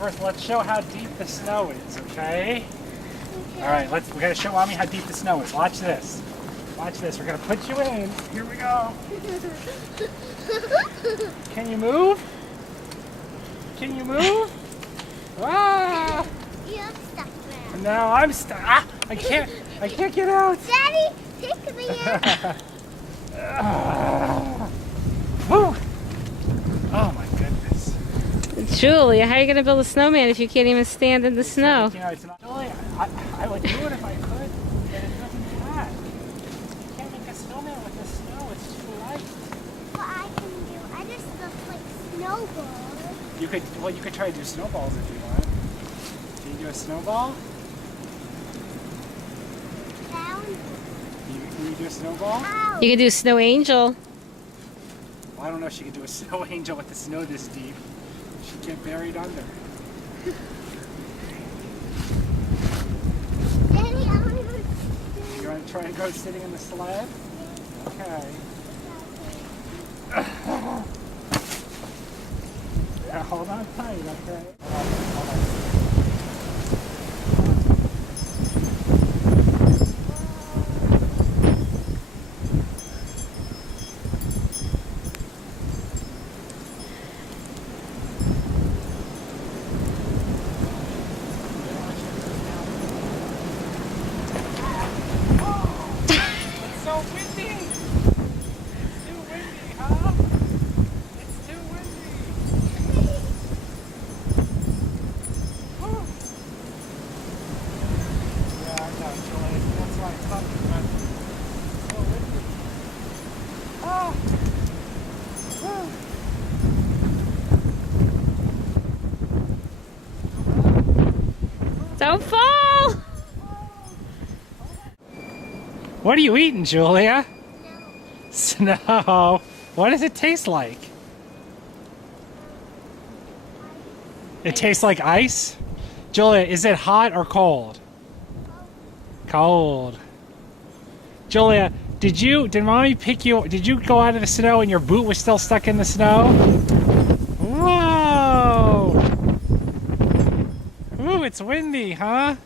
first let's show how deep the snow is, okay? All right, we're gonna show Mommy how deep the snow is. Watch this. Watch this. We're gonna put you in. Here we go. Can you move? Can you move? Ah! You're stuck there. No, I'm stuck. Ah, I can't get out. Daddy, take me out. Woo! Oh my goodness. Julia, how are you going to build a snowman if you can't even stand in the snow? You know, it's not, Julie, I would do it if I could, but it doesn't have. You can't make a snowman with the snow. It's too light. What I can do, I just look like snowballs. You could try to do snowballs if you want. Can you do a snowball? Down. Can you do a snowball? Ow. You can do snow angel. Well, I don't know if she could do a snow angel with the snow this deep. She'd get buried under. Daddy, I want to go. You want to try and go sitting in the sled? Okay. Yeah, hold on tight, okay? Hold on. It's so windy! It's too windy, huh? It's too windy! Whew. Yeah, I know, Julie. That's why I'm talking about it. It's so windy. Oh! Whew. Don't fall! What are you eating, Julia? Snow. What does it taste like? It tastes like ice? Julia, is it hot or cold? Cold. Julia, did Mommy pick you, did you go out of the snow and your boot was still stuck in the snow? Whoa! Ooh, it's windy, huh?